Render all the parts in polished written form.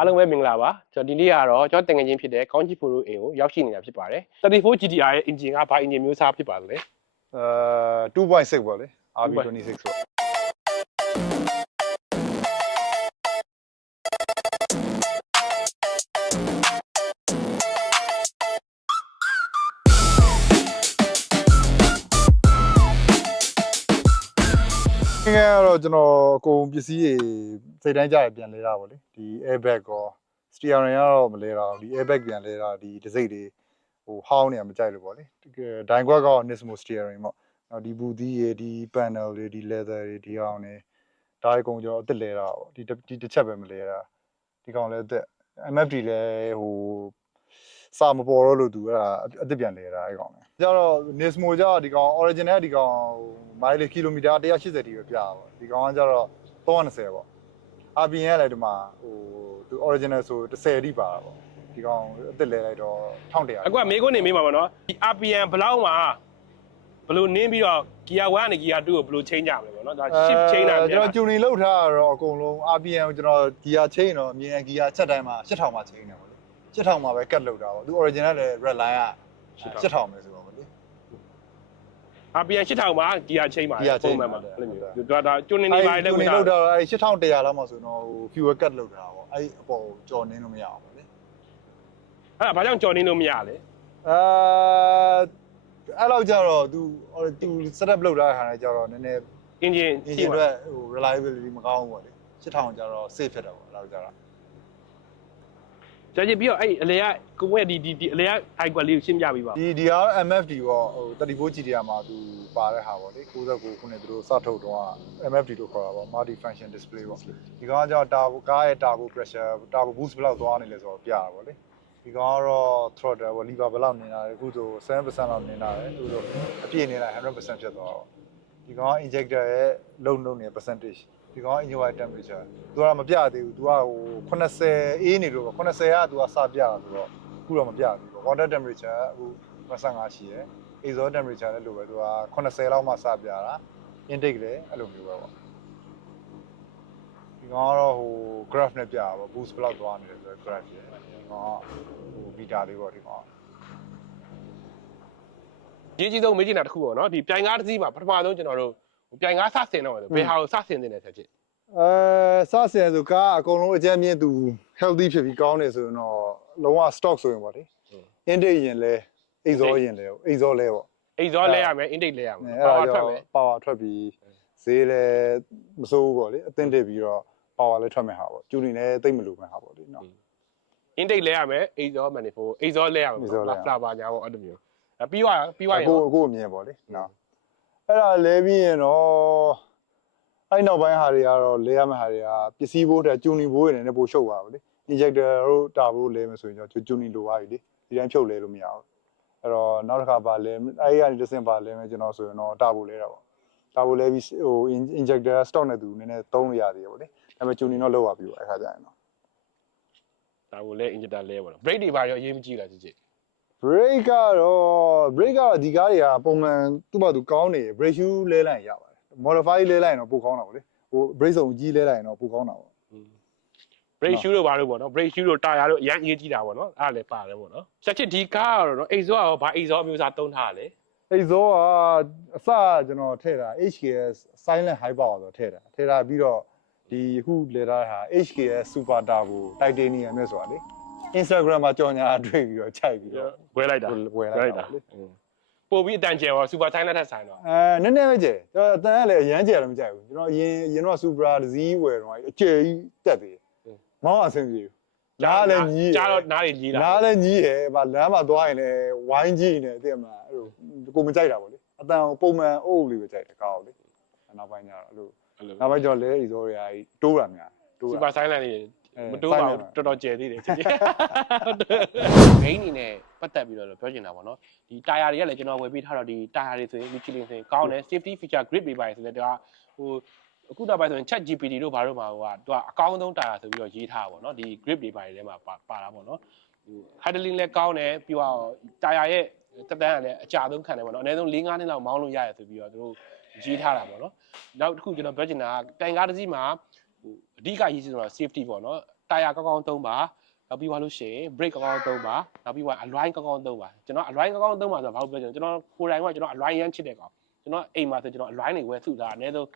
အားလုံးပဲမင်္ဂလာပါကျွန်တော်ဒီနေ့ကတော့ကျွန်တော်တင်ငယ်ချင်းဖြစ်တဲ့ကောင်းချီဖိုရိုအိမ်ကိုရောက်ရှိနေတာဖြစ်ပါတယ်34 GTR ရဲ့ engine ကဘာ engine မျိုးစားဖြစ်ပါလဲ2.6 ပေါ့လေ RB26 ပေါ့ငယ်ကတော့ကျွန်တော်အကုန်ပစ္စည်းတွေစိတ်တိုင်းကြရပြန်လဲတာပေါ့လေဒီ airbag ကော steering ကတော့မလဲတာဒီ airbag ပြန်လဲတာဒီတစိမ့်တွေဟိုဟောင်းနေမကြိုက်လို့ပေါ့လေဒိုင်ခွက်ကော Nismo steering ပေါ့နောက်ဒီဘူးသီးတွေဒီ panel တွေဒီ leather တွေဒီအောင်နေဒါအကုန်ကျွန်တော်အစ်စ်လဲတာပေါ့ဒီတစ်ချက်ပဲမလဲတာဒီကောင်လည်းအစ်စ် MFD လည်းဟိုစာမပေါ်တော့လို့သူအဲ့ဒါအစ်စ်ပြန်လဲတာအဲ့ကောင်လေကျတော့ Nismo ကျတော့ဒီကောင် original ဒီကောင်မိုင်လီကီလိုမီတာ180တိပဲပြပါဒီကောင်ကကျတော့320ပေါ့ RPM ကလည်းဒီမှာဟိုသူ original ဆို10တိပါတာပေါ့ဒီကောင်အစ်စ်လဲလိုက်တော့1100အခုကမေးခွန်းနေမေးမှာပေါ့နော်ဒီ RPM ဘလောက်မှာဘလို့နင်းပြီးတော့ Gear 1ကနေ Gear 2ကိုဘလို့ change ကြမလဲပေါ့နော်ဒါ shift change တာကျွန်တော် tuning လုပ်ထားတော့အကုန်လုံး RPM ကိုကျွန်တော် Gear change တော့အမြင် Gear ချက်တိုင်းမှာ8000မှာ change တယ်ပေါ့လေ8000မှာပဲ cut လုပ်တာပေါ့သူ original လည်း red line က8000ပဲဆိုတော့ပေါ့လေ RPM 8000မှာ Gear change ပါပုံမှန်ပါအဲ့လိုမျိုးသူဒါ tuning နေပါလေ tuning လုပ်တာတော့အဲ့8100လောက်မှဆိုတော့ဟို fuel cut လုပ်တာပေါ့အဲ့အပေါ်ကြော်နင်းလို့မရအောင်ပေါ့လေအဲ့ဒါဘာကြောင့်ကြော်နင်းလို့မရလဲအဲ့လောက်ကြတော့သူ setup လုပ်ထားတဲ့ခါနဲ့ကြတော့နည်းနည်း engine အတွက်ဟို reliability မကောင်းဘူးပေါ့လေ8000ကျတော့ safe ဖြစ်တယ်ပေါ့အဲ့လောက်ကြတော့ကြာကြည့်ပြီးတော့အဲ့အလေကကိုဝဲဒီအလေက high quality ကိုရှင်းပြပေးပါဒီကတော့ MFD ပေါ့ဟို34 GTR မှာသူပါတဲ့ဟာပေါ့လေ69ခုနှစ်သူတို့စထုတ်တော့ MFD လို့ခေါ်တာပေါ့ multi function display ပေါ့ဒီကောင်ကကျတော့ကားရဲ့ turbo pressure turbo boost ဘယ်လောက်သွားနေလဲဆိုတော့ပြတာပေါ့လေဒီကောင်ကတော့ throttle ပေါ့ lever ဘယ်လောက်နေတာလဲအခုဆို7%လောက်နေတာတယ်သူတို့အပြည့်နေလိုက်100% ဖြစ်သွားတော့ဒီကောင်က injector ရဲ့ load လုပ်နေတဲ့ percentage ဒီကောင်က engine oil temperature သူကမပြသေးဘူးသူကဟို80အေးနေလို့ပေါ့80ကသူကစပြတာဆိုတော့အခုတော့မပြသေးဘူး water temperature အခု25ရှိရယ် exhaust temperature လည်းလိုပဲသူက80လောက်မှစပြတာ intake လည်းအဲ့လိုမျိုးပဲပေါ့ဒီကောင်ကတော့ဟို graph နဲ့ပြတာပေါ့ boost ဘယ်လောက်သွားနေလဲဆိုတော့ graph ရယ်ဒီကောင်ကဟို meter လေးပေါ့ဒီကောင်ရေးကြီးဆုံးမေးချင်တာတစ်ခုပေါ့နော်ဒီပြိုင်ကားတစ်စီးမှာပထမဆုံးကျွန်တော်တို့ပြိုင်ကားစဆင်တော့ဘယ်ဟာကိုစဆင်တင်တယ်ဆက်ချစ်စဆင်ဆိုကားအကုန်လုံးအကျဉ်းမြင့်သူ healthy ဖြစ်ပြီးကောင်းတယ်ဆိုရင်တော့လုံးဝ stock ဆိုရင်ပေါ့လေ intake ရင်လဲ exhaust ရင်လဲ exhaust လဲပေါ့ exhaust လဲရမယ် intake လဲရမယ် power ထွက်မယ် power ထွက်ပြီးဈေးလဲမစိုးဘူးပေါ့လေအသင့်တက်ပြီးတော့ power လဲထွက်မယ်ဟာပေါ့ tuning လဲသိမ့်မလို့မယ်ဟာပေါ့လေနော် intake လဲရမယ် exhaust manifold exhaust လဲရမယ်flower ညာပေါ့အဲ့လိုမျိုးပြီးသွားရင်ကိုအမြင်ပေါ့လေနော်အဲ့ဒါလဲပြီးရင်တော့အဲ့နောက်ပိုင်းဟာတွေကတော့လဲရမယ့်ဟာတွေကပစ္စည်းဘိုးတဲ့ tuning ဘိုးတွေနဲ့ပို့ရှုပ်သွားပါလေ injector တို့တာဘိုးလဲမယ်ဆိုရင်တော့ tuning လိုပါပြီလေဒီတိုင်းဖြုတ်လဲလို့မရဘူးအဲ့တော့နောက်တစ်ခါပါလဲအဲ့ဒီကနေတစ်ဆင့်ပါလဲမယ်ကျွန်တော်ဆိုရင်တော့တာဘိုးလဲတာပေါ့တာဘိုးလဲပြီးဟို injector stock နဲ့သူနည်းနည်းသုံးလို့ရသေးတယ်ပေါ့လေဒါပေမဲ့ tuning တော့လောက်ပါပြီပေါ့အဲ့ခါကျရင်တော့တာဘိုးလဲ injector လဲပေါ့နော် brake တွေပါရောအရေးမကြီးလားကြည့်brake ကတော့ဒီကားတွေကပုံမှန်သူ့ဘာသူကောင်းနေ brake shoe လဲလိုက်ရပါတယ် modify လဲလိုက်ရင်တော့ပိုကောင်းတာပေါ့လေဟို brake စုံကြီးလဲလိုက်ရင်တော့ပိုကောင်းတာပေါ့ brake shoe တို့ဘာလို့ပေါ့နော် brake shoe တို့တာယာတို့အရင်အရေးကြီးတာပေါ့နော်အဲ့ဒါလည်းပါတယ်ပေါ့နော်ဆက်ချစ်ဒီကားကတော့နော် exhaust ရောဘာ exhaust မျိုးစားသုံးထားရလဲ exhaust ကအစကျွန်တော်ထည့်တာ HKS silent high power ဆိုထည့်တာပြီးတော့ဒီအခုလဲထားတာ HKS super turbo titanium နဲ့ဆိုတာလေ Instagram မှာကြော်ညာတွေ့ပြီးတော့ခြိုက်ပြီးတော့ဝဲလိုက်တာပို့ပြီးအတန်ကျယ်ရော super silent ထက်ဆိုင်တော့နည်းနည်းပဲကျယ်ကျွန်တော်အတန်ကလည်းအရန်ကျယ်လည်းမကြိုက်ဘူးကျွန်တော်အရင်တော့ super ဒဇီးဝယ်တော့အကျယ်ကြီးတက်သေးမောင်းအဆင်ပြေဘူးနားလည်းညီးကြားတော့နားတွေညီးတာနားလည်းညီးရယ်ဗာလမ်းမှာသွားရင်လည်းဝိုင်းကြည့်နေတယ်မလားအဲ့လိုကိုမကြိုက်တာပေါ့လေအတန်ပုံမှန်အုပ်လေးပဲကြိုက်တယ်ကားကိုလေနောက်ပိုင်းကျတော့အဲ့လိုနောက်ပိုင်းကျတော့လဲ exhaust တွေတိုးတာများတိုး super silent လေးမတိုးပါဘူးတော်တော်ကျယ်သေးတယ်ကြည့်ဂိမ်းအနေနဲ့ပတ်သက်ပြီးတော့ပြောချင်တာပေါ့နော်ဒီတာယာတွေကလည်းကျွန်တော်ဝယ်ပေးထားတော့ဒီတာယာတွေဆိုရင် Michelin ဆိုရင်ကောင်းတယ် safety feature grip တွေပါတယ်ဆိုတော့ဒါဟိုအခုနောက်ပိုင်းဆိုရင် Chat GPT တို့ဘာတို့မှာဟိုကသူကအကောင်းဆုံးတာယာဆိုပြီးတော့ရေးထားတာပေါ့နော်ဒီ grip တွေပါတယ်ထဲမှာပါတာပေါ့နော်ဟို handling လည်းကောင်းတယ်ပြီးတော့တာယာရဲ့တက်တန်းကလည်းအကျဆုံးခံတယ်ပေါ့နော်အနည်းဆုံး4-5နှစ်လောက်မောင်းလို့ရတယ်ဆိုပြီးတော့သူတို့ရေးထားတာပေါ့နော်နောက်တစ်ခုကျွန်တော်ပြောချင်တာကတိုင်ကားတစ်စီးမှာဟိုအဓိကရေးချင်တာ safety ပေါ့နော် တာယာကောင်းကောင်းသုံးပါနောက်ပြီးသွားလို့ရှိရင် brake ကောင်းကောင်းသုံးပါနောက်ပြီးသွား align ကောင်းကောင်းသုံးပါကျွန်တော် align ကောင်းကောင်းသုံးပါဆိုတော့ဘာလို့ပြောကျွန်တော်ကိုယ်တိုင်ကကျွန်တော် align ရမ်းချစ်တဲ့ကောင်ကျွန်တော်အိမ်မှာဆိုကျွန်တော် align တွေဝယ်စုတာအနည်းဆုံး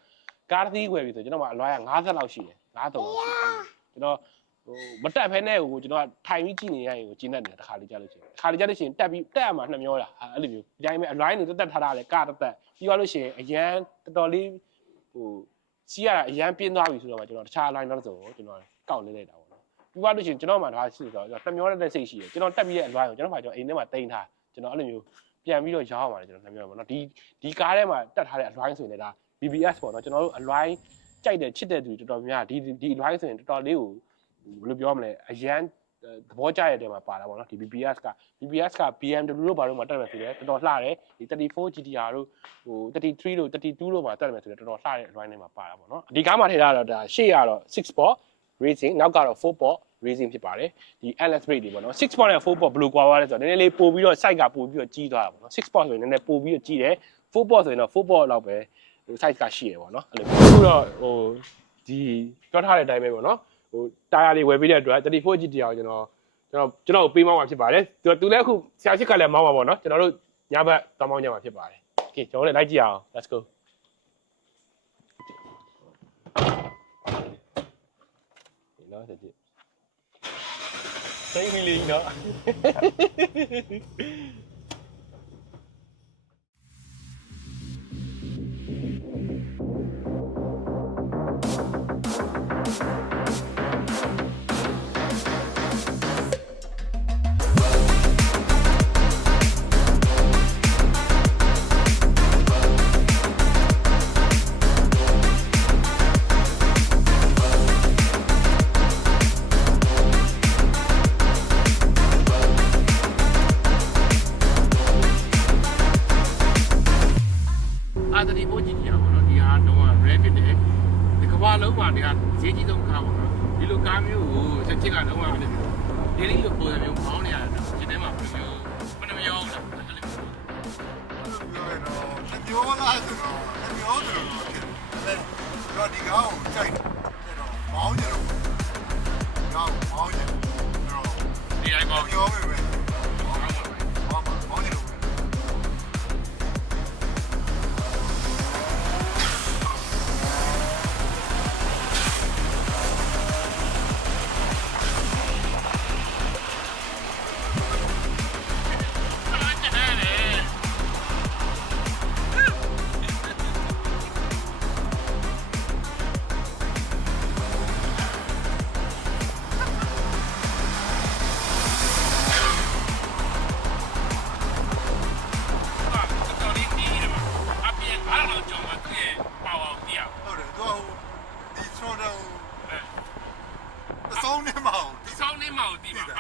ကားတစ်စီးဝယ်ပြီဆိုကျွန်တော်မှာ align က50လောက်ရှိတယ်53လောက်ရှိတယ်ကျွန်တော်မတက်ဖဲနဲ့ကိုကျွန်တော်ထိုင်ပြီးကြည့်နေရရင်ကိုကျင်းတတ်နေတာတစ်ခါလေးကြားလို့ရှိရင်တစ်ခါလေးကြားလို့ရှိရင်တက်ပြီးတက်ရမှာနှမျောတာအဲ့လိုမျိုးဒီတိုင်းပဲ align တွေတက်ထားတာလေကားတက်ပြီးသွားလို့ရှိရင်အရန်တော်တော်လေးစီးရတာအရန်ပြင်းသွားပြီဆိုတော့ကျွန်တော်တခြား align တော့ဆိုကျွန်တော်ကောက်နေလိုက်တာပေါ့နော်ပြီးသွားလို့ရှိရင်ကျွန်တော်မှဒါရှိဆိုတော့နှမျောတဲ့စိတ်ရှိတယ်ကျွန်တော်တက်ပြီးရဲ့ align ကိုကျွန်တော်မှကျွန်တော်အိမ်ထဲမှာတင်ထားကျွန်တော်အဲ့လိုမျိုးပြန်ပြီးတော့ရောင်းရပါတယ်ကျွန်တော်နှမျောပေါ့နော်ဒီကားထဲမှာတက်ထားတဲ့ align ဆိုရင်လည်းဒါ BBS ပေါ့နော်ကျွန်တော်တို့ align ကြိုက်တယ်ချစ်တဲ့သူတော်တော်များဒီ align ဆိုရင်တော်တော်လေးကိုဘယ်လိုပြောမလဲအရန်သဘောကျရတဲ့မှာပါတာပေါ့နော်ဒီ BBS က BMW လို့ဘာလို့မှတက်မယ်ဆိုတော့တော်တော်လှတယ်ဒီ34 GTR တို့ဟို33တို့32တို့မှာတက်မယ်ဆိုတော့တော်တော်လှတဲ့ align တွေမှာပါတာပေါ့နော်ဒီကားမှာထည့်ထားတော့ဒါရှေ့ကတော့6 port racing နောက်ကတော့4 port racing ဖြစ်ပါတယ်ဒီ endless brake တွေပေါ့နော်6 port နဲ့4 port ဘယ်လိုကွာသွားလဲဆိုတော့နည်းနည်းလေးပို့ပြီးတော့ site ကပို့ပြီးတော့ကြီးသွားတာပေါ့နော်6 port ဆိုရင်နည်းနည်းပို့ပြီးတော့ကြီးတယ်4 port ဆိုရင်တော့4 port လောက်ပဲဟို size ကရှိရပေါ့နော်အဲ့လိုအခုတော့ဟိုဒီပြောထားတဲ့အတိုင်းပဲပေါ့နော်ဟိုတာယာတွေဝယ်ပေးတဲ့အတွက်34 GTR ကိုကျွန်တော်ပေးမောင်းမှာဖြစ်ပါတယ်သူလည်းအခုဆရာရှိကလည်းမောင်းမှာပေါ့နော်ကျွန်တော်တို့ညဘက်တောင်းမောင်းညမှာဖြစ်ပါတယ်โอเคကျွန်တော်လည်းလိုက်ကြည့်အောင် let's go ဒီနော်ဆက်ကြည့်စိတ်မီလေးနော် 34 GTR ပေါ့နော်ဒီဟာတော့ rare ဖြစ်တယ်ဒီကမ္ဘာလုံးမှာဒီဟာဈေးကြီးဆုံးကားပေါ့နော်ဒီလိုကားမျိုးကိုချက်ချစ်ကတော့အဲ့လိုမျိုးဒီလိုပုံစံမျိုးပေါင်းနေရတာဒီထဲမှာဘယ်လိုမျိုးလားအဲ့လိုမျိုးပြောရတော့ပြောလားဆိုတော့ပြောတယ်တော့ဒီကောင်ကြိုက်တယ်တော့မောင်းကြတော့ကောင်မောင်းကြတော့ဒီအိုင်ကောပြောပဲပဲမောင်းကြတော့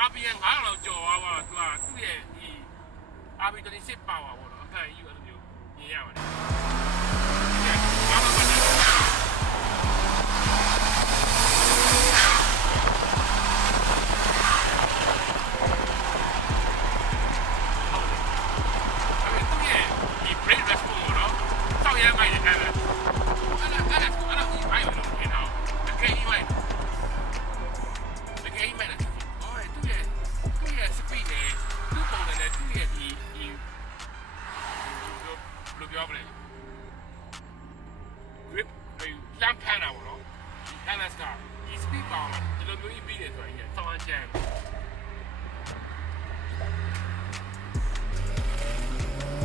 RPM 9လောက်ကျော်သွားတော့သူကသူ့ရဲ့ဒီ RB26 power ပေါ့နော်အခါကြီးအဲ့လိုမျိုးမြင်ရပါတယ်ဒီ brake response ပေါ့နော်စောက်ရမ်းမိုက်တယ်အဲ့ဒါဒီဘိုင်လို့ထင်တော့တကယ်ကြီးမိုက်speed နဲ့သူ့ပုံနဲ့သူ့ရဲ့ဒီလိုပြောပြလဲ grip လမ်းဖမ်းတာပေါ့နော်ဒီ LS ကဒီ speed ပေါင်းဒီလိုမျိုးကြီးပြီးတယ်ဆိုရင်ဆောင်းချမ်း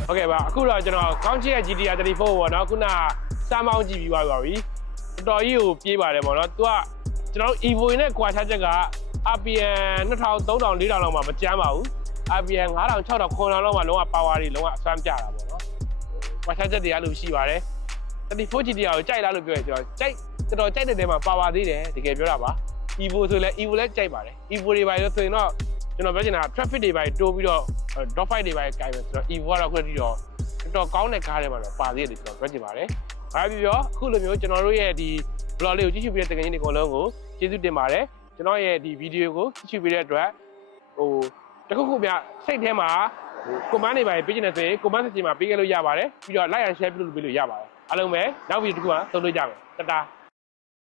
โอเคပါအခုတော့ကျွန်တော်ကောင်းချစ်ရဲ့ GTR 34ပေါ့နော်ခုနစမ်းပေါင်းကြည့်ပြီးသွားပြီတော်တော်ကြီးကိုပြေးပါတယ်ပေါ့နော်သူကကျွန်တော် Evo နဲ့ကွာခြားချက်ကRPM 2000 3000 4000လောက်မှမကြမ်းပါဘူး RPM 5000 6000 9000လောက်မှလုံးဝ power တွေလုံးဝအစွမ်းပြတာပေါ့နော်။ကွာခြားချက်တွေအဲ့လိုရှိပါတယ်။34 GTR ကိုကြိုက်လားလို့ပြောရင်ကျွန်တော်ကြိုက်တဲ့တဲမှာ power သေးတယ်တကယ်ပြောတာပါ။ Evo ဆိုလည်း Evo လည်းကြိုက်ပါတယ်။ Evo တွေပါလို့ဆိုရင်တော့ကျွန်တော်ပြောချင်တာ traffic တွေပါတိုးပြီးတော့ dog fight တွေပါကြိုက်မယ်ဆိုတော့ Evo ကတော့ခုတည်းတော့တော်ကောင်းတဲ့ကားတွေမှာတော့ပါသေးတယ်ကျွန်တော်ပြောချင်ပါတယ်။ဘာဖြစ်ပြောအခုလိုမျိုးကျွန်တော်တို့ရဲ့ဒီ vlog လေးကိုကြည့်ရှုပြီးတဲ့တကယ်ကြီးတွေအကုန်လုံးကိုကျေးဇူးတင်ပါတယ်။ကျွန်တော်ရဲ့ဒီဗီဒီယိုကိုကြည့်ပြီးတဲ့အတွက်ဟိုတခုခုပြစိတ်ထဲမှာဟို comment တွေပါပေးချင်တယ်ဆိုရင် comment section မှာပေးခဲ့လို့ရပါတယ်ပြီးတော့ like and share ပြုလုပ်ပေးလို့ရပါတယ်အားလုံးပဲနောက်ဗီဒီယိုတစ်ခုမှာသုံးလို့ကြမယ်တတား